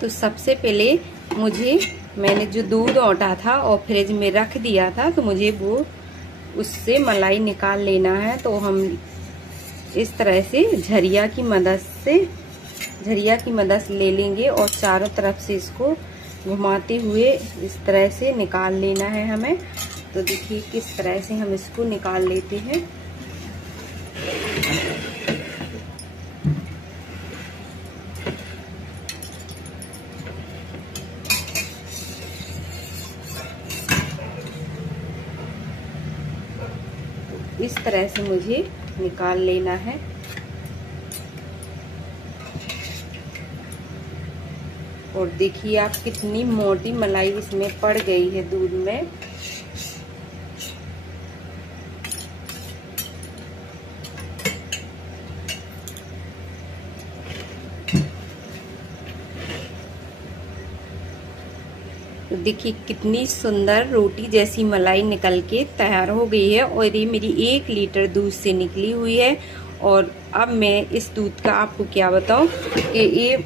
तो सबसे पहले मैंने जो दूध औटा था और फ्रिज में रख दिया था, तो मुझे वो उससे मलाई निकाल लेना है। तो हम इस तरह से झरिया की मदद से ले लेंगे और चारों तरफ से इसको घुमाते हुए इस तरह से निकाल लेना है हमें। तो देखिए किस तरह से हम इसको निकाल लेते हैं। इस तरह से मुझे निकाल लेना है। और देखिए आप कितनी मोटी मलाई इसमें पड़ गई है दूध में। तो देखिए कितनी सुंदर रोटी जैसी मलाई निकल के तैयार हो गई है। और ये मेरी 1 लीटर दूध से निकली हुई है। और अब मैं इस दूध का आपको क्या बताऊं कि ये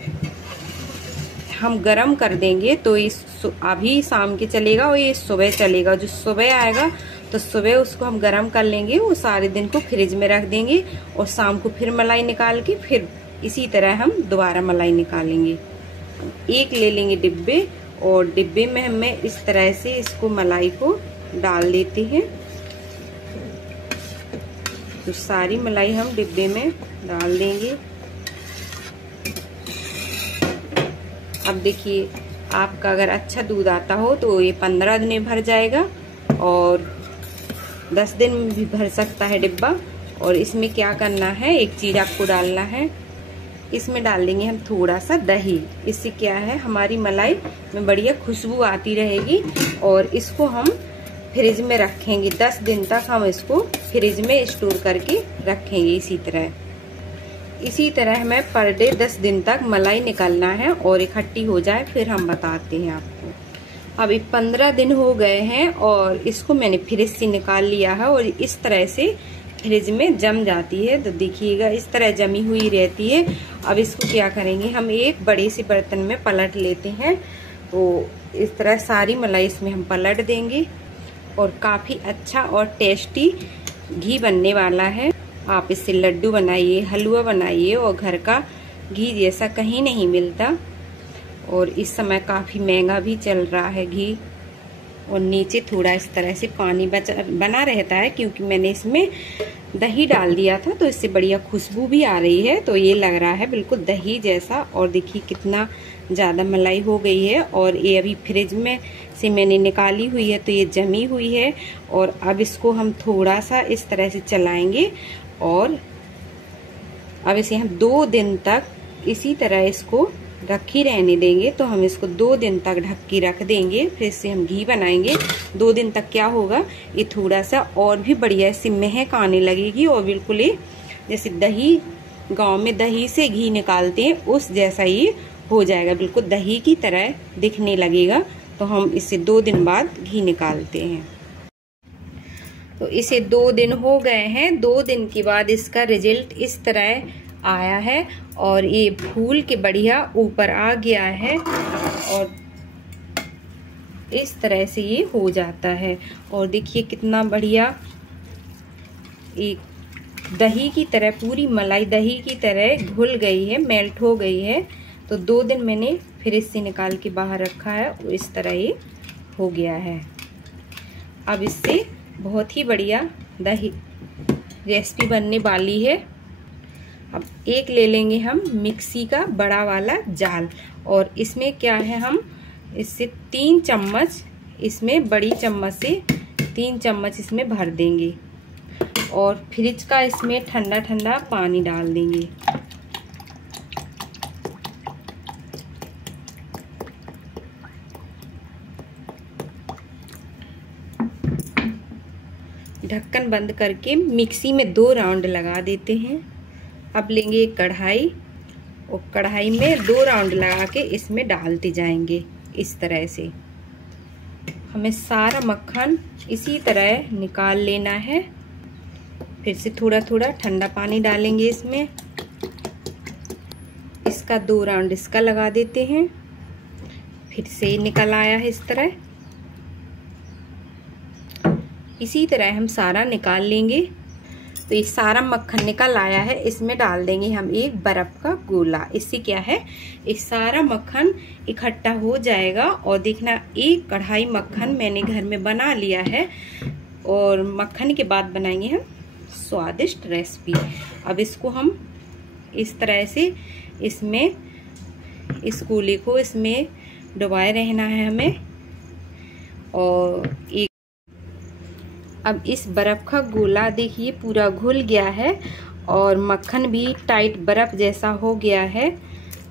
हम गरम कर देंगे तो इस अभी शाम के चलेगा और ये सुबह चलेगा। जो सुबह आएगा तो सुबह उसको हम गरम कर लेंगे, वो सारे दिन को फ्रिज में रख देंगे और शाम को फिर मलाई निकाल के फिर इसी तरह हम दोबारा मलाई निकालेंगे। एक ले लेंगे डिब्बे और डिब्बे में हमें इस तरह से इसको मलाई को डाल देते हैं। तो सारी मलाई हम डिब्बे में डाल देंगे। अब देखिए आपका अगर अच्छा दूध आता हो तो ये 15 दिन में भर जाएगा और 10 दिन में भी भर सकता है डिब्बा। और इसमें क्या करना है, एक चीज आपको डालना है, इसमें डाल देंगे हम थोड़ा सा दही। इससे क्या है हमारी मलाई में बढ़िया खुशबू आती रहेगी। और इसको हम फ्रिज में रखेंगे 10 दिन तक, हम इसको फ्रिज में स्टोर करके रखेंगे। इसी तरह हमें पर डे 10 दिन तक मलाई निकालना है और इकट्ठी हो जाए फिर हम बताते हैं आपको। अभी 15 दिन हो गए हैं और इसको मैंने फ्रिज से निकाल लिया है और इस तरह से फ्रिज में जम जाती है। तो देखिएगा इस तरह जमी हुई रहती है। अब इसको क्या करेंगे, हम एक बड़े से बर्तन में पलट लेते हैं। तो इस तरह सारी मलाई इसमें हम पलट देंगे और काफी अच्छा और टेस्टी घी बनने वाला है। आप इससे लड्डू बनाइए, हलवा बनाइए और घर का घी जैसा कहीं नहीं मिलता। और इस समय काफी महंगा भी चल रहा है घी। और नीचे थोड़ा इस तरह से पानी बना रहता है क्योंकि मैंने इसमें दही डाल दिया था, तो इससे बढ़िया खुशबू भी आ रही है। तो ये लग रहा है बिल्कुल दही जैसा। और देखिए कितना ज़्यादा मलाई हो गई है और ये अभी फ्रिज में से मैंने निकाली हुई है तो ये जमी हुई है। और अब इसको हम थोड़ा सा इस तरह से चलाएंगे और अब इसे हम 2 दिन तक इसी तरह इसको रखी रहने देंगे। तो हम इसको 2 दिन तक ढक के रख देंगे, फिर इससे हम घी बनाएंगे। 2 दिन तक क्या होगा, ये थोड़ा सा और भी बढ़िया इससे महक आने लगेगी और बिल्कुल ये जैसे दही, गांव में दही से घी निकालते हैं उस जैसा ये हो जाएगा, बिल्कुल दही की तरह दिखने लगेगा। तो हम इसे 2 दिन बाद घी निकालते हैं। तो इसे 2 दिन हो गए हैं। 2 दिन के बाद इसका रिजल्ट इस तरह आया है और ये फूल के बढ़िया ऊपर आ गया है और इस तरह से ये हो जाता है। और देखिए कितना बढ़िया एक दही की तरह, पूरी मलाई दही की तरह घुल गई है, मेल्ट हो गई है। तो 2 दिन मैंने फ्रिज से निकाल के बाहर रखा है और इस तरह ये हो गया है। अब इससे बहुत ही बढ़िया दही रेसिपी बनने वाली है। अब एक ले लेंगे हम मिक्सी का बड़ा वाला जाल और इसमें क्या है, हम इससे 3 चम्मच, इसमें बड़ी चम्मच से 3 चम्मच इसमें भर देंगे और फ्रिज का इसमें ठंडा ठंडा पानी डाल देंगे। ढक्कन बंद करके मिक्सी में 2 राउंड लगा देते हैं। अब लेंगे एक कढ़ाई और कढ़ाई में 2 राउंड लगा के इसमें डालते जाएंगे। इस तरह से हमें सारा मक्खन इसी तरह निकाल लेना है। फिर से थोड़ा थोड़ा ठंडा पानी डालेंगे इसमें। इसका 2 राउंड इसका लगा देते हैं फिर से निकल आया है इस तरह। इसी तरह हम सारा निकाल लेंगे। तो ये सारा मक्खन निकल आया है, इसमें डाल देंगे हम एक बर्फ का गोला। इससे क्या है, इस सारा मक्खन इकट्ठा हो जाएगा। और देखना, एक कढ़ाई मक्खन मैंने घर में बना लिया है। और मक्खन के बाद बनाएंगे हम स्वादिष्ट रेसिपी। अब इसको हम इस तरह से इसमें इस गोले को इसमें डुबाए रहना है हमें। और एक अब इस बर्फ का गोला देखिए पूरा घुल गया है और मक्खन भी टाइट बर्फ जैसा हो गया है।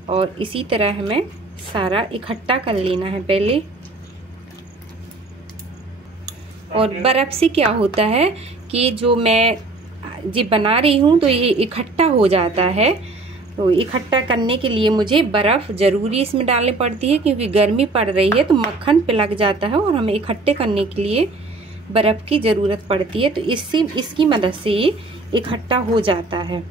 और इसी तरह हमें सारा इकट्ठा कर लेना है पहले। और बर्फ से क्या होता है कि जो मैं जी बना रही हूँ तो ये इकट्ठा हो जाता है। तो इकट्ठा करने के लिए मुझे बर्फ जरूरी इसमें डालनी पड़ती है, क्योंकि गर्मी पड़ रही है तो मक्खन पिलक जाता है और हमें इकट्ठे करने के लिए बर्फ की ज़रूरत पड़ती है। तो इससे इसकी मदद से ये इकट्ठा हो जाता है,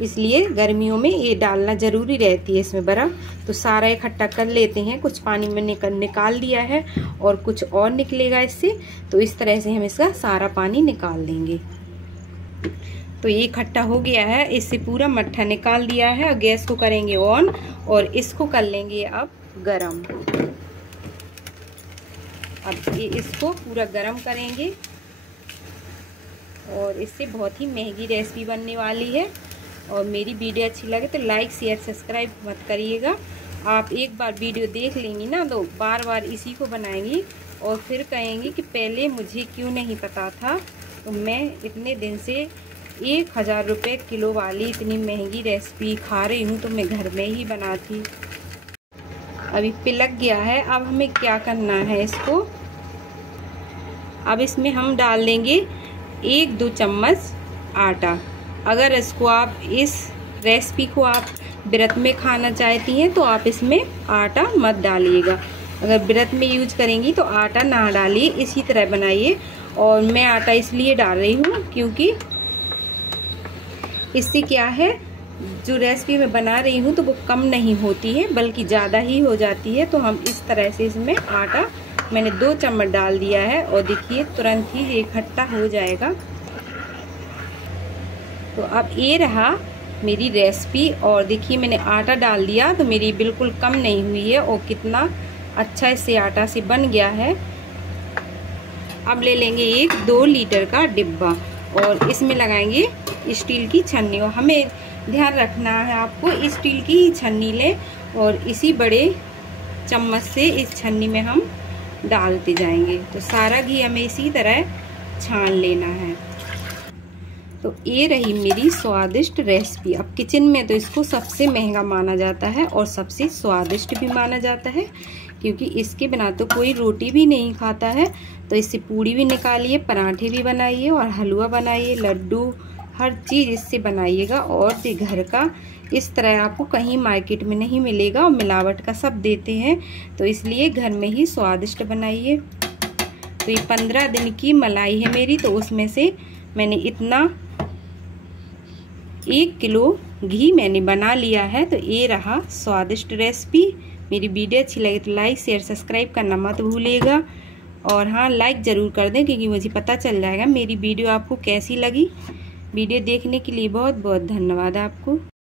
इसलिए गर्मियों में ये डालना ज़रूरी रहती है इसमें बर्फ। तो सारा इकट्ठा कर लेते हैं। कुछ पानी में निकाल दिया है और कुछ और निकलेगा इससे। तो इस तरह से हम इसका सारा पानी निकाल देंगे। तो ये इकट्ठा हो गया है, इससे पूरा मट्ठा निकाल दिया है। और गैस को करेंगे ऑन और इसको कर लेंगे अब गरम। अब ये इसको पूरा गरम करेंगे और इससे बहुत ही महंगी रेसिपी बनने वाली है। और मेरी वीडियो अच्छी लगे तो लाइक शेयर सब्सक्राइब मत करिएगा। आप एक बार वीडियो देख लेंगी ना तो बार बार इसी को बनाएंगी और फिर कहेंगी कि पहले मुझे क्यों नहीं पता था। तो मैं इतने दिन से 1000 रुपये किलो वाली इतनी महंगी रेसिपी खा रही हूँ, तो मैं घर में ही बनाती। अभी पिलक गया है। अब हमें क्या करना है, इसको अब इसमें हम डाल देंगे 1-2 चम्मच आटा। अगर इसको आप इस रेसिपी को आप व्रत में खाना चाहती हैं तो आप इसमें आटा मत डालिएगा। अगर व्रत में यूज करेंगी तो आटा ना डालिए, इसी तरह बनाइए। और मैं आटा इसलिए डाल रही हूँ क्योंकि इससे क्या है, जो रेसिपी मैं बना रही हूँ तो वो कम नहीं होती है बल्कि ज़्यादा ही हो जाती है। तो हम इस तरह से इसमें आटा मैंने 2 चम्मच डाल दिया है और देखिए तुरंत ही इकट्ठा हो जाएगा। तो अब ये रहा मेरी रेसिपी। और देखिए मैंने आटा डाल दिया तो मेरी बिल्कुल कम नहीं हुई है और कितना अच्छा इससे आटा से बन गया है। अब ले लेंगे एक 2 लीटर का डिब्बा और इसमें लगाएंगे स्टील की छन्नी। और हमें ध्यान रखना है आपको स्टील की छन्नी ले और इसी बड़े चम्मच से इस छन्नी में हम डालते जाएंगे। तो सारा घी हमें इसी तरह छान लेना है। तो ये रही मेरी स्वादिष्ट रेसिपी। अब किचन में तो इसको सबसे महंगा माना जाता है और सबसे स्वादिष्ट भी माना जाता है, क्योंकि इसके बिना तो कोई रोटी भी नहीं खाता है। तो इससे पूड़ी भी निकालिए, पराठे भी बनाइए और हलवा बनाइए, लड्डू, हर चीज़ इससे बनाइएगा। और ये घर का इस तरह आपको कहीं मार्केट में नहीं मिलेगा और मिलावट का सब देते हैं। तो इसलिए घर में ही स्वादिष्ट बनाइए। तो ये 15 दिन की मलाई है मेरी, तो उसमें से मैंने इतना 1 किलो घी मैंने बना लिया है। तो ये रहा स्वादिष्ट रेसिपी। मेरी वीडियो अच्छी लगे तो लाइक शेयर सब्सक्राइब करना मत भूलिएगा। और हाँ, लाइक ज़रूर कर दें क्योंकि मुझे पता चल जाएगा मेरी वीडियो आपको कैसी लगी। वीडियो देखने के लिए बहुत बहुत धन्यवाद आपको।